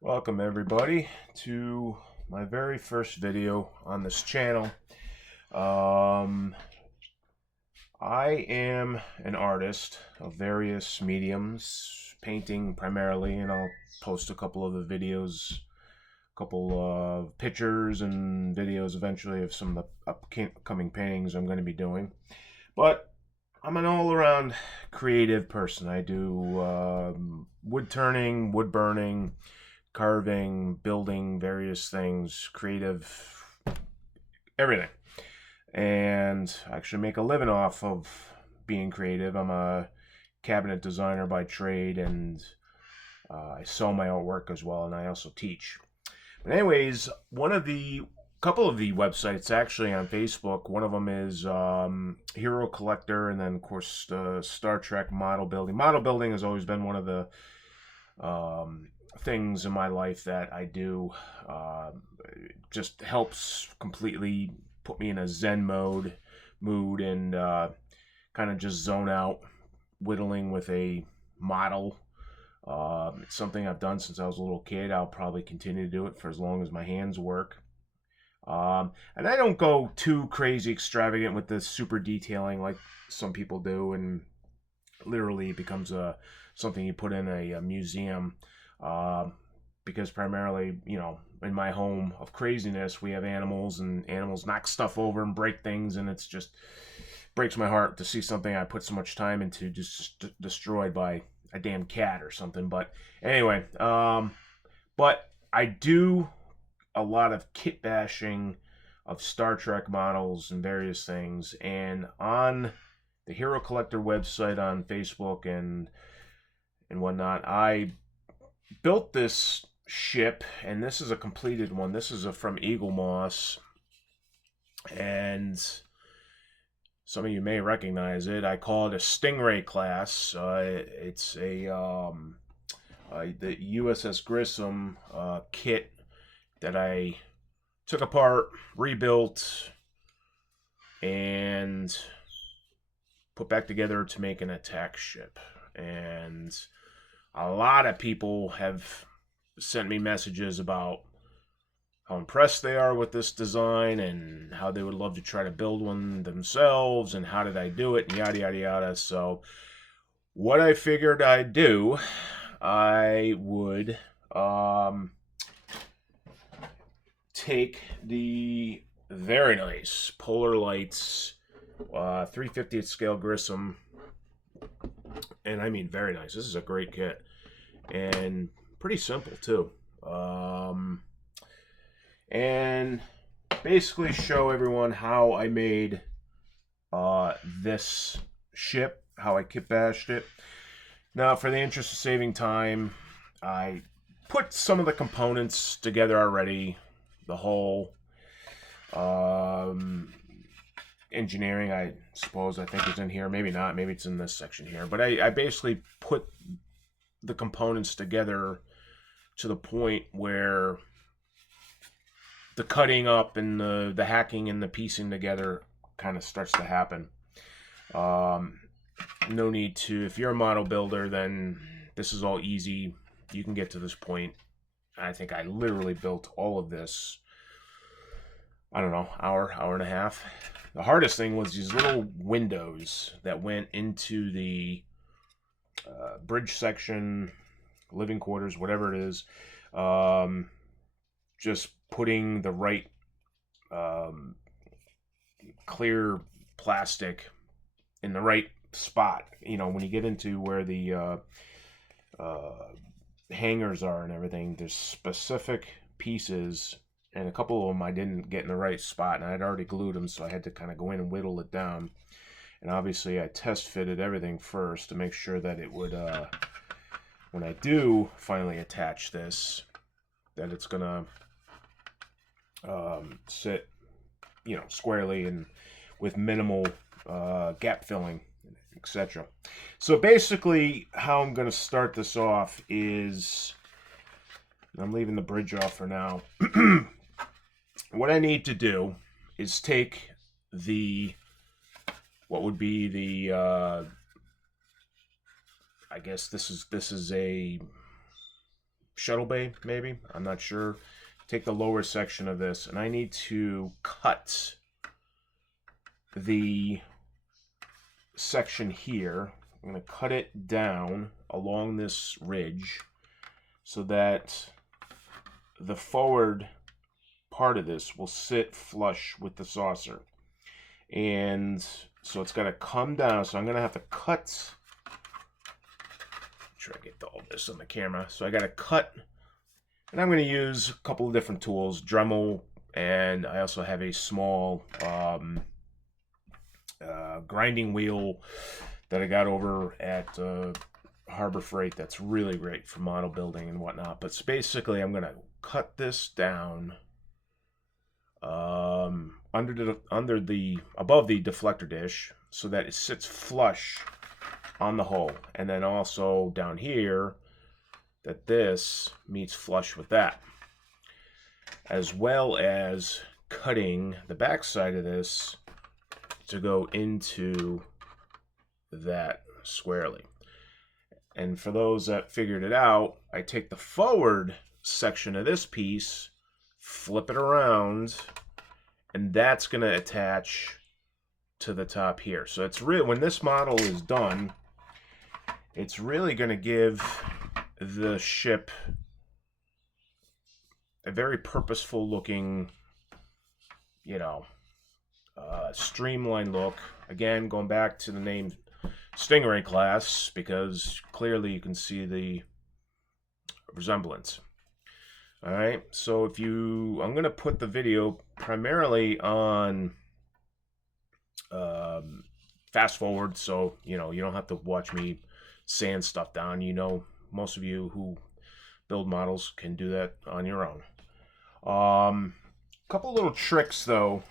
Welcome everybody to my very first video on this channel. Um, I am an artist of various mediums, painting primarily, and I'll post a couple of the videos, a couple of pictures and videos eventually of some of the upcoming paintings I'm going to be doing. But I'm an all-around creative person. I do wood turning, wood burning, carving, building various things, creative, everything. And I actually make a living off of being creative. I'm a cabinet designer by trade, and I sell my artwork as well, and I also teach. But anyways, one of the couple of the websites actually on Facebook. One of them is Hero Collector, and then of course Star Trek model building. Model building has always been one of the things in my life that I do. It just helps completely put me in a Zen mood, and kind of just zone out whittling with a model. It's something I've done since I was a little kid. I'll probably continue to do it for as long as my hands work. And I don't go too crazy extravagant with the super detailing like some people do, and literally it becomes something you put in a museum. Because primarily, in my home of craziness, we have animals, and animals knock stuff over and break things, and it's just breaks my heart to see something I put so much time into just destroyed by a damn cat or something. But anyway, but I do a lot of kit bashing of Star Trek models and various things, and on the Hero Collector website on Facebook and whatnot, I built this ship, and this is a completed one. This is from Eagle Moss, and some of you may recognize it. I call it a Stingray class. It's the USS Grissom kit that I took apart, rebuilt, and put back together to make an attack ship. And a lot of people have sent me messages about how impressed they are with this design and how they would love to try to build one themselves and how did I do it, and yada yada yada. So what I figured I'd do, I would take the very nice Polar Lights 350th scale Grissom, and I mean very nice. This is a great kit and pretty simple too. And basically show everyone how I made this ship, how I kit bashed it. Now, for the interest of saving time, I put some of the components together already. The whole engineering, I suppose, I think is in here. Maybe not. Maybe it's in this section here. But I basically put the components together to the point where the cutting up and the hacking and the piecing together kind of starts to happen. No need to, if you're a model builder, then this is all easy. You can get to this point. I think I literally built all of this, I don't know, hour and a half. The hardest thing was these little windows that went into the bridge section, living quarters, whatever it is. Just putting the right clear plastic in the right spot. When you get into where the hangers are and everything, there's specific pieces, and a couple of them I didn't get in the right spot, and I'd already glued them, so I had to kind of go in and whittle it down. And obviously I test fitted everything first to make sure that it would, when I do finally attach this, that it's gonna sit, squarely and with minimal gap filling, etc. So basically, how I'm going to start this off is, I'm leaving the bridge off for now. What I need to do is take what would be the, I guess this is a shuttle bay, maybe. I'm not sure. Take the lower section of this, and I need to cut the section here. I'm going to cut it down along this ridge so that the forward part of this will sit flush with the saucer. And so it's got to come down. So I'm going to have to cut. Try to get all this on the camera. So I got to cut, and I'm going to use a couple of different tools, Dremel, and I also have a small grinding wheel that I got over at Harbor Freight. That's really great for model building and whatnot. But basically, I'm going to cut this down above the deflector dish so that it sits flush on the hole, and then also down here that this meets flush with that, as well as cutting the back side of this to go into that squarely. And for those that figured it out, I take the forward section of this piece, flip it around, and that's going to attach to the top here. So it's real. When this model is done, it's really going to give the ship a very purposeful looking, streamlined look. Again, going back to the name Stingray class, because clearly you can see the resemblance. All right, so I'm going to put the video primarily on fast forward, so you don't have to watch me sand stuff down. Most of you who build models can do that on your own. Couple little tricks though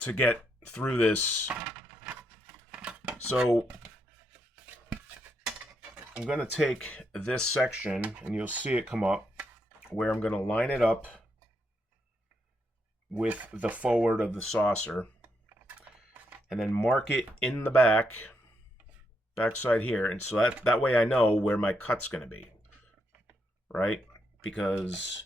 to get through this. So I'm going to take this section, and you'll see it come up, where I'm going to line it up with the forward of the saucer, and then mark it in the backside here, and so that way I know where my cut's going to be, right? Because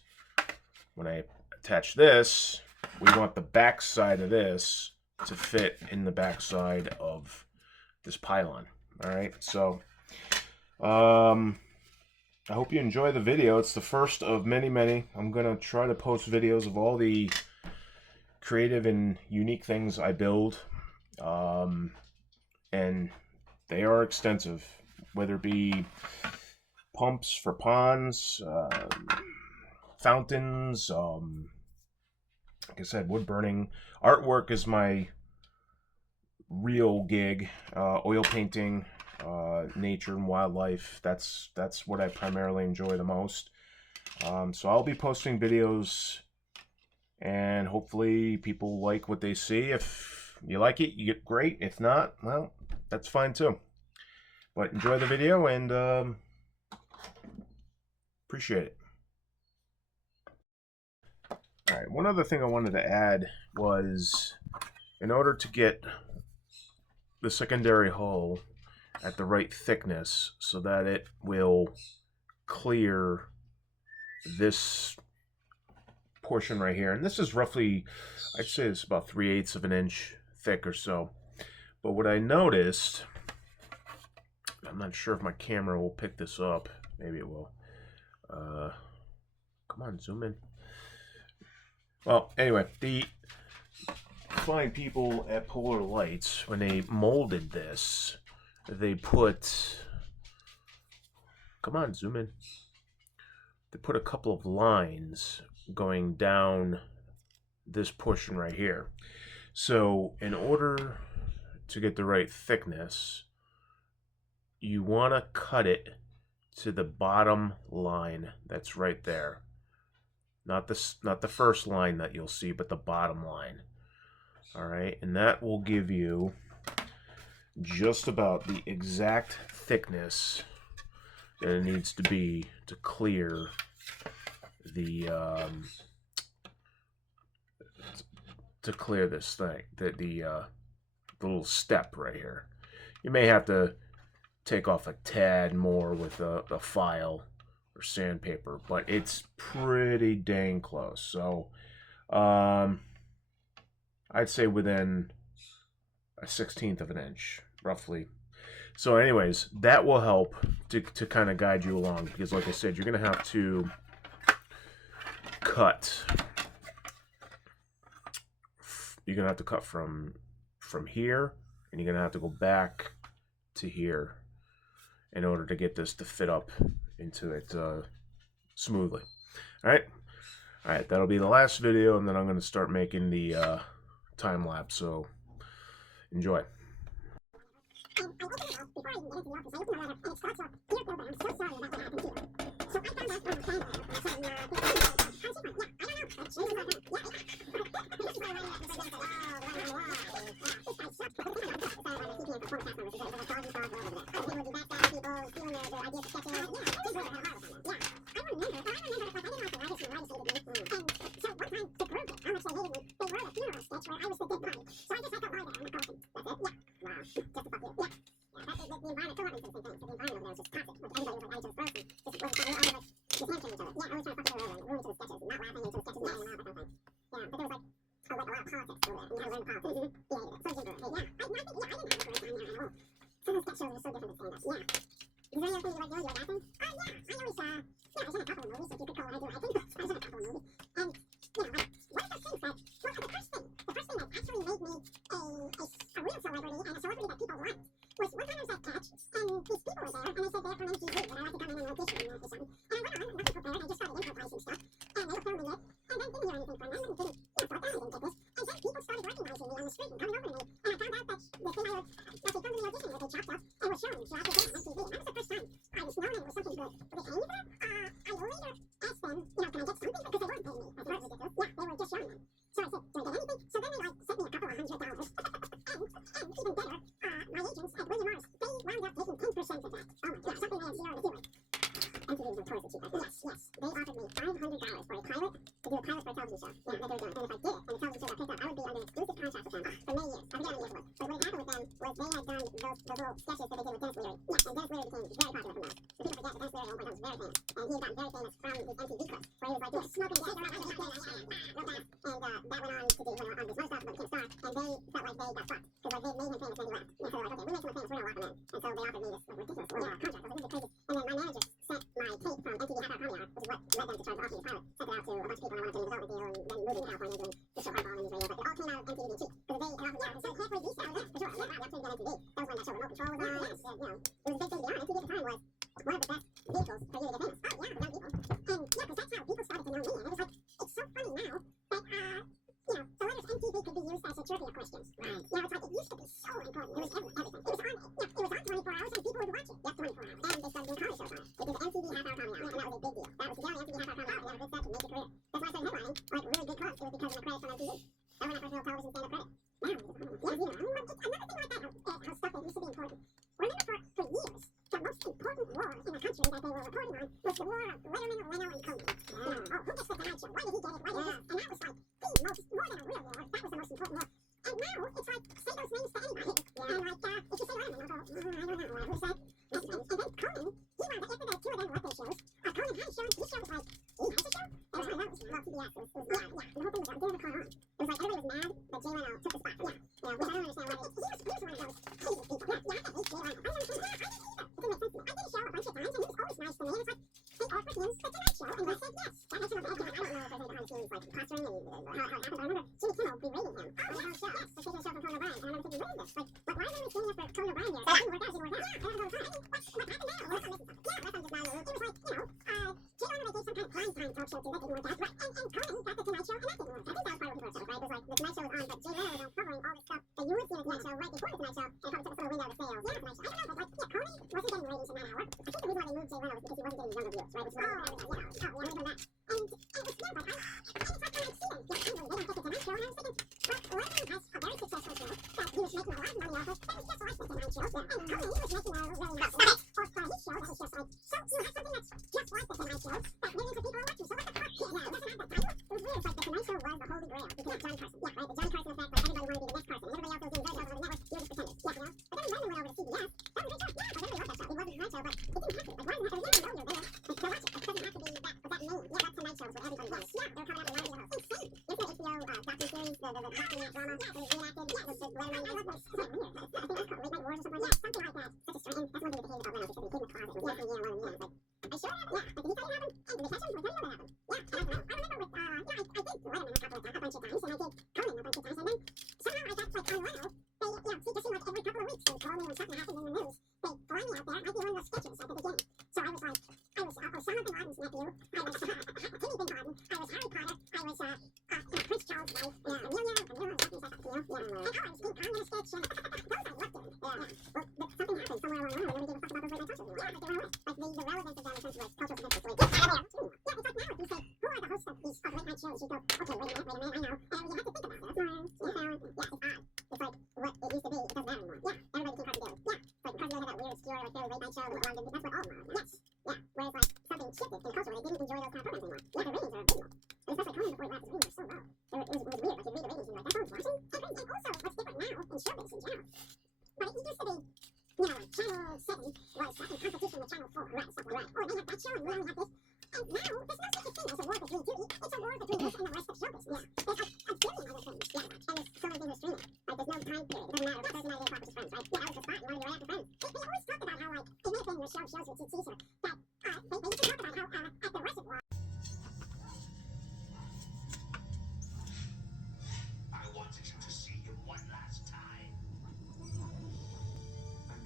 when I attach this, we want the backside of this to fit in the backside of this pylon. All right, so I hope you enjoy the video. It's the first of many. I'm gonna try to post videos of all the creative and unique things I build, and they are extensive, whether it be pumps for ponds, fountains, like I said, wood burning. Artwork is my real gig. Oil painting, nature and wildlife. That's what I primarily enjoy the most. So I'll be posting videos, and hopefully people like what they see. If you like it, you get great. If not, well, that's fine too. But enjoy the video, and appreciate it. All right, one other thing I wanted to add was, in order to get the secondary hull at the right thickness so that it will clear this portion right here, and this is roughly, I'd say it's about 3/8 of an inch thick or so. But what I noticed, I'm not sure if my camera will pick this up, maybe it will. Come on, zoom in. Well, anyway, the fine people at Polar Lights, when they molded this, they put, come on, zoom in. They put a couple of lines going down this portion right here. So in order to get the right thickness, you want to cut it to the bottom line that's right there. Not the first line that you'll see, but the bottom line. All right, and that will give you just about the exact thickness that it needs to be to clear the this thing, the little step right here. You may have to take off a tad more with a file or sandpaper, but it's pretty dang close. So I'd say within a 1/16 of an inch, roughly. So anyways, that will help to kind of guide you along, because like I said, you're going to have to cut. You're going to have to cut from here, and you're going to have to go back to here in order to get this to fit up into it smoothly. All right, that'll be the last video, and then I'm going to start making the time lapse. So enjoy.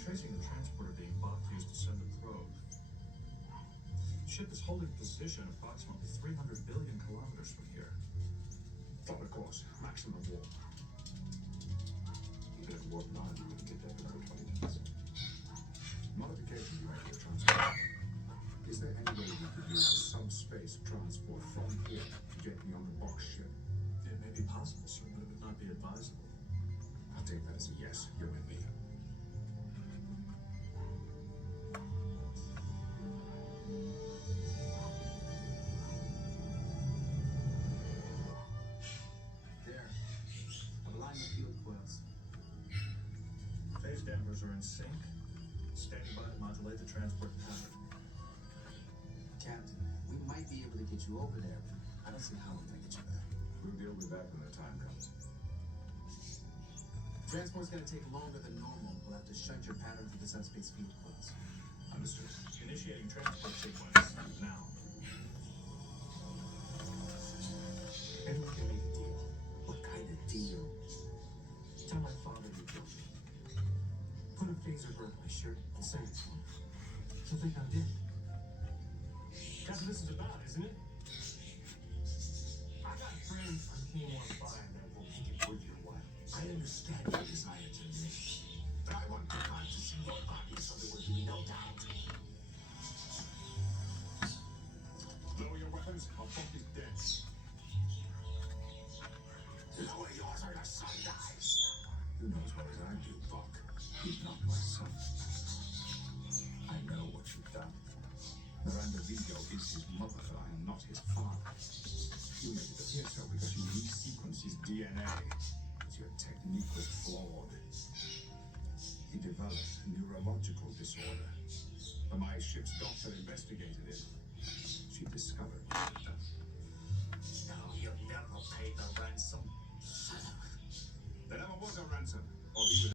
Tracing the transporter being Bach used to send the probe. The ship is holding position approximately 300 billion kilometers from here. Follow course, maximum warp. Even at warp 9, you wouldn't get there for another 20 minutes. Modification you make to the transport. Is there any way we could use a subspace transport from here to get me on the box ship? It may be possible, sir, but it would not be advisable. I'll take that as a yes. You're with me. There. I've aligned the field coils. Phase dampers are in sync. Standing by to modulate the transport pattern. Captain, we might be able to get you over there, but I don't see how we're gonna get you back. We'll deal with that when the time comes. Transport's gonna take longer than normal. We'll have to shunt your pattern to the subspace field coils. Understood. Initiating transport sequence now. Everyone can make a deal. What kind of deal? Tell my father you killed me. Put a phaser burn on my shirt and send it to him. He'll think I'm dead. That's what this is about, isn't it? I got friends on K-15 that will make it worth your while. I understand your desire to live, but I want God to see your body so there will be no doubt. Lower your weapons, our Buck is dead. Lower yours or the sun dies. Who knows what I do, Buck? He's not my son. I know what you've done. Miranda Vigo is his mother, but I am not his father. You made it appear so because you resequenced his DNA. But your technique was flawed. He developed a neurological disorder. But my ship's doctor investigated it. She discovered that. No, you'll never pay the ransom. There never was a ransom, or he would.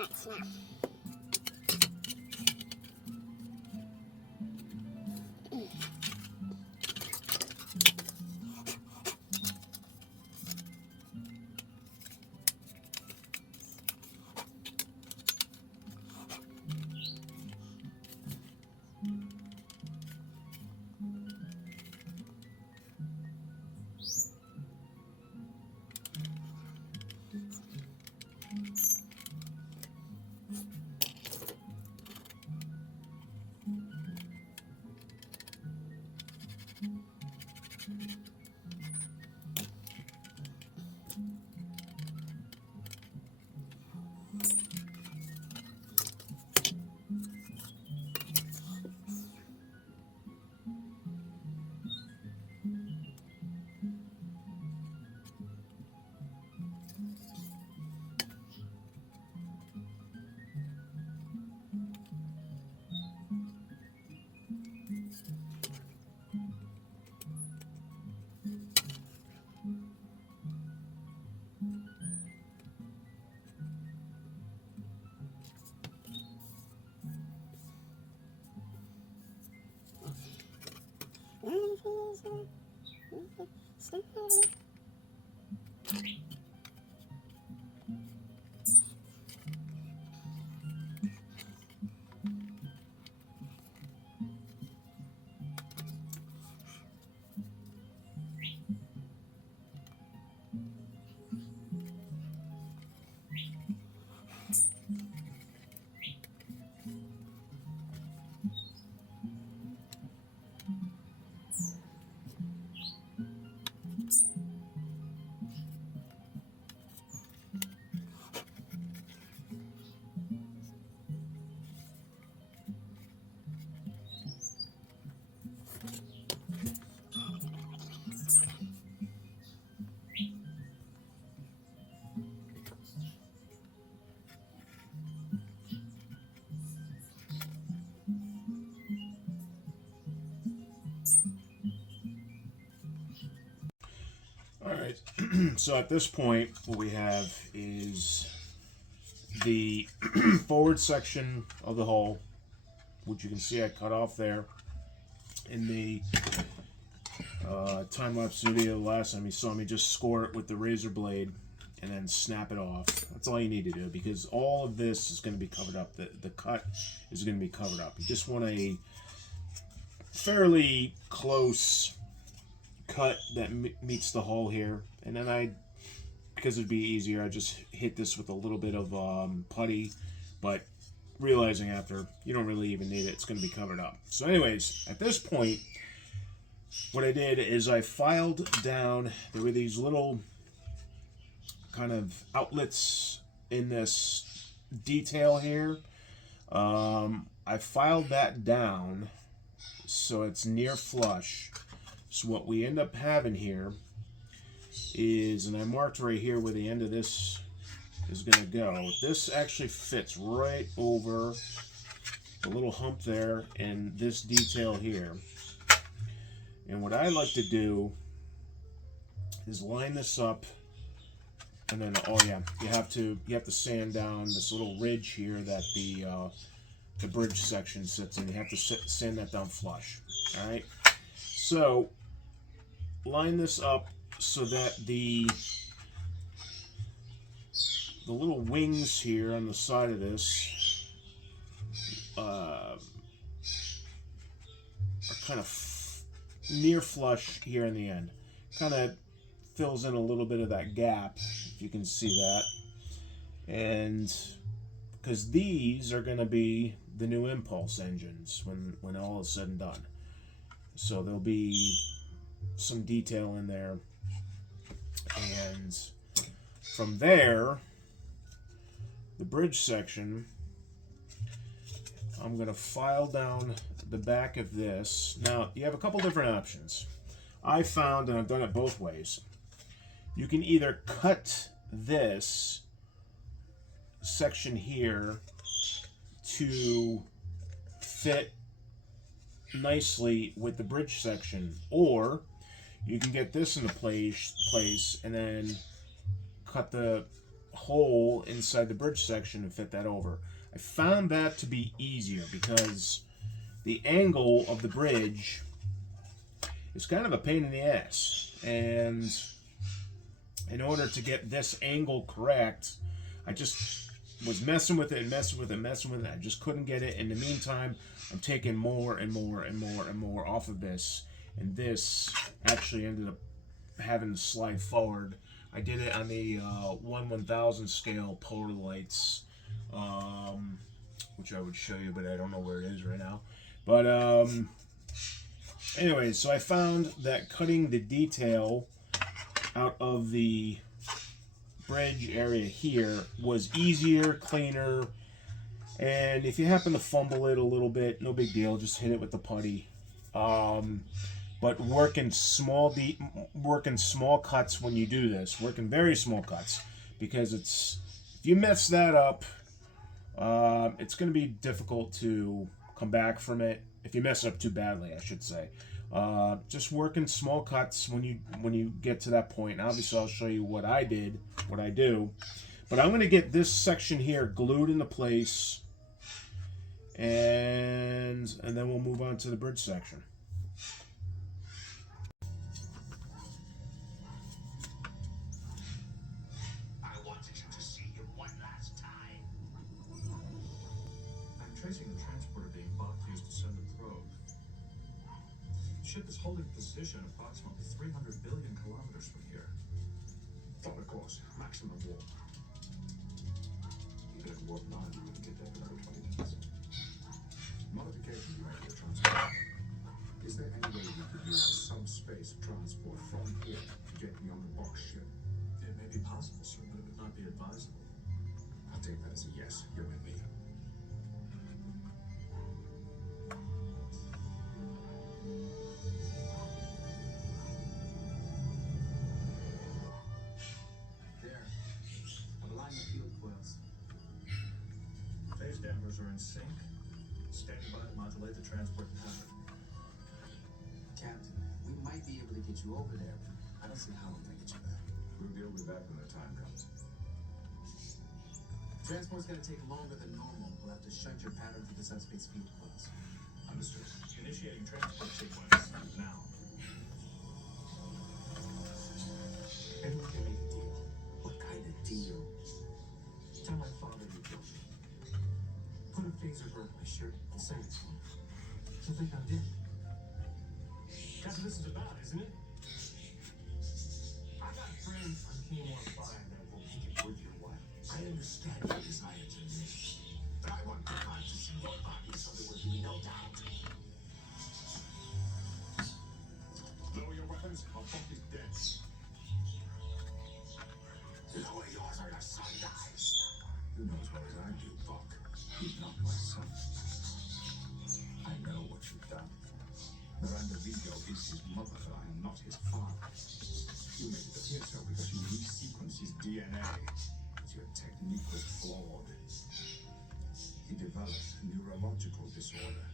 That's enough. Alright, so at this point, what we have is the forward section of the hull, which you can see I cut off there in the time-lapse video last time you saw me just score it with the razor blade and then snap it off. That's all you need to do, because all of this is going to be covered up. The cut is going to be covered up. You just want a fairly close cut that meets the hull here, and then because it'd be easier, I just hit this with a little bit of putty, but realizing after you don't really even need it, it's going to be covered up. So anyways, at this point, what I did is I filed down. There were these little kind of outlets in this detail here. I filed that down so it's near flush. So what we end up having here is, and I marked right here where the end of this is going to go. This actually fits right over the little hump there and this detail here. And what I like to do is line this up, and then you have to sand down this little ridge here that the bridge section sits in. You have to sand that down flush. All right. So line this up so that the little wings here on the side of this are kind of near flush here in the end. Kind of fills in a little bit of that gap, if you can see that. And because these are going to be the new impulse engines when all is said and done. So there'll be some detail in there, and from there, the bridge section, I'm going to file down the back of this. Now, you have a couple different options. I found, and I've done it both ways, you can either cut this section here to fit nicely with the bridge section, or you can get this into place and then cut the hole inside the bridge section and fit that over. I found that to be easier because the angle of the bridge is kind of a pain in the ass. And in order to get this angle correct, I just was messing with it. I just couldn't get it. In the meantime, I'm taking more and more off of this. And this actually ended up having to slide forward. I did it on the 1/1000 scale polar lights, which I would show you, but I don't know where it is right now. But anyway, so I found that cutting the detail out of the bridge area here was easier, cleaner, and if you happen to fumble it a little bit, no big deal, just hit it with the putty. But working small cuts when you do this, working very small cuts, because if you mess that up, it's going to be difficult to come back from it. If you mess it up too badly, I should say. Just working small cuts when you get to that point. And obviously, I'll show you what I do. But I'm going to get this section here glued into place, and then we'll move on to the bridge section. Tracing the transporter being Bach used to send the probe. The ship is holding position approximately 300 billion kilometers from here. Follow course, maximum warp. Even at warp 9, you wouldn't get there for another 20 minutes. Modification you made to the transport. Is there any way we could use a subspace transport from here to get me on the box ship? It may be possible, sir, but it would not be advisable. I'll take that as a yes. You're with me. There. I've aligned the field coils. Phase dampers are in sync. Standing by to modulate the transport pattern. Captain, we might be able to get you over there, but I don't see how we're gonna get you back. We'll deal with that when the time comes. Transport's gonna take longer than normal. We'll have to shunt your pattern to the subspace field coils. Understood. Initiating transport sequence now. Maybe we can make a deal. What kind of deal? Tell my father you killed me. Put a phaser burn on my shirt and send it to him. He'll think I'm dead. That's what this is about, isn't it? I got friends on K-1 Fire that will make it worth your while. I understand your desire to live, but I want God to see your body so there will be no doubt. Lower your weapons, our Buck is dead. Lower yours or your son dies. You know as well as I do, Buck. He's not my son. I know what you've done. Miranda Vigo is his mother, but I am not his father. You made it appear so because you resequenced his DNA. But your technique was flawed. He developed a neurological disorder.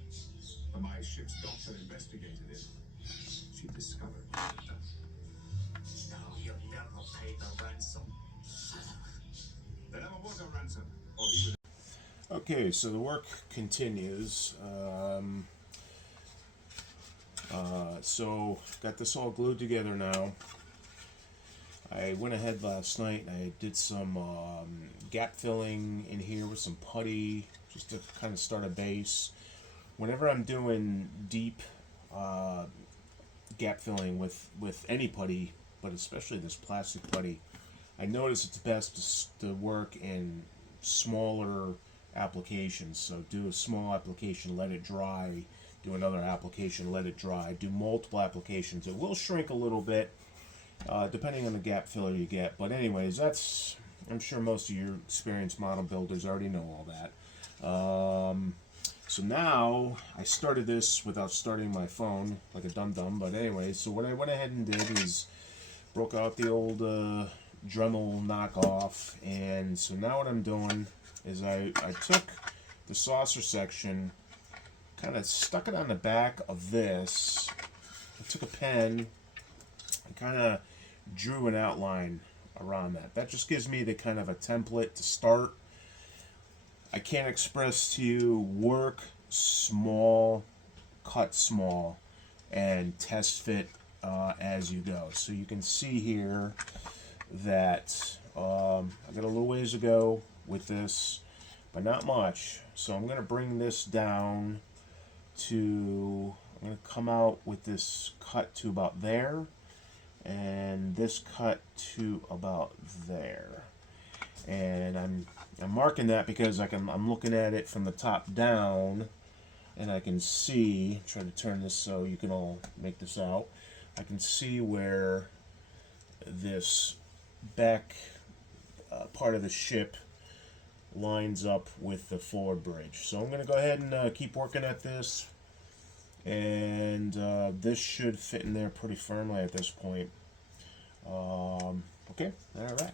When my ship's doctor investigated it, she discovered that. No, you'll never pay the ransom. There never was a ransom, or he would. Okay, so the work continues. So got this all glued together now. I went ahead last night and I did some gap filling in here with some putty just to kind of start a base. Whenever I'm doing deep gap filling with any putty, but especially this plastic putty, I notice it's best to work in smaller applications. So do a small application, let it dry. Do another application, let it dry. Do multiple applications. It will shrink a little bit, depending on the gap filler you get. But anyways, I'm sure most of your experienced model builders already know all that. So now, I started this without starting my phone, like a dum-dum. But anyways, so what I went ahead and did is broke out the old Dremel knockoff. And so now what I'm doing is I took the saucer section, kind of stuck it on the back of this. I took a pen and kind of drew an outline around that. That just gives me the kind of a template to start. I can't express to you, work small, cut small, and test fit as you go. So you can see here that I got a little ways to go with this, but not much. So I'm going to bring this down to, I'm going to come out with this cut to about there, and this cut to about there. And I'm marking that because I'm looking at it from the top down, and I can see, try to turn this so you can all make this out. I can see where this back part of the ship lines up with the forward bridge. So I'm going to go ahead and keep working at this, and this should fit in there pretty firmly at this point. Okay, all right.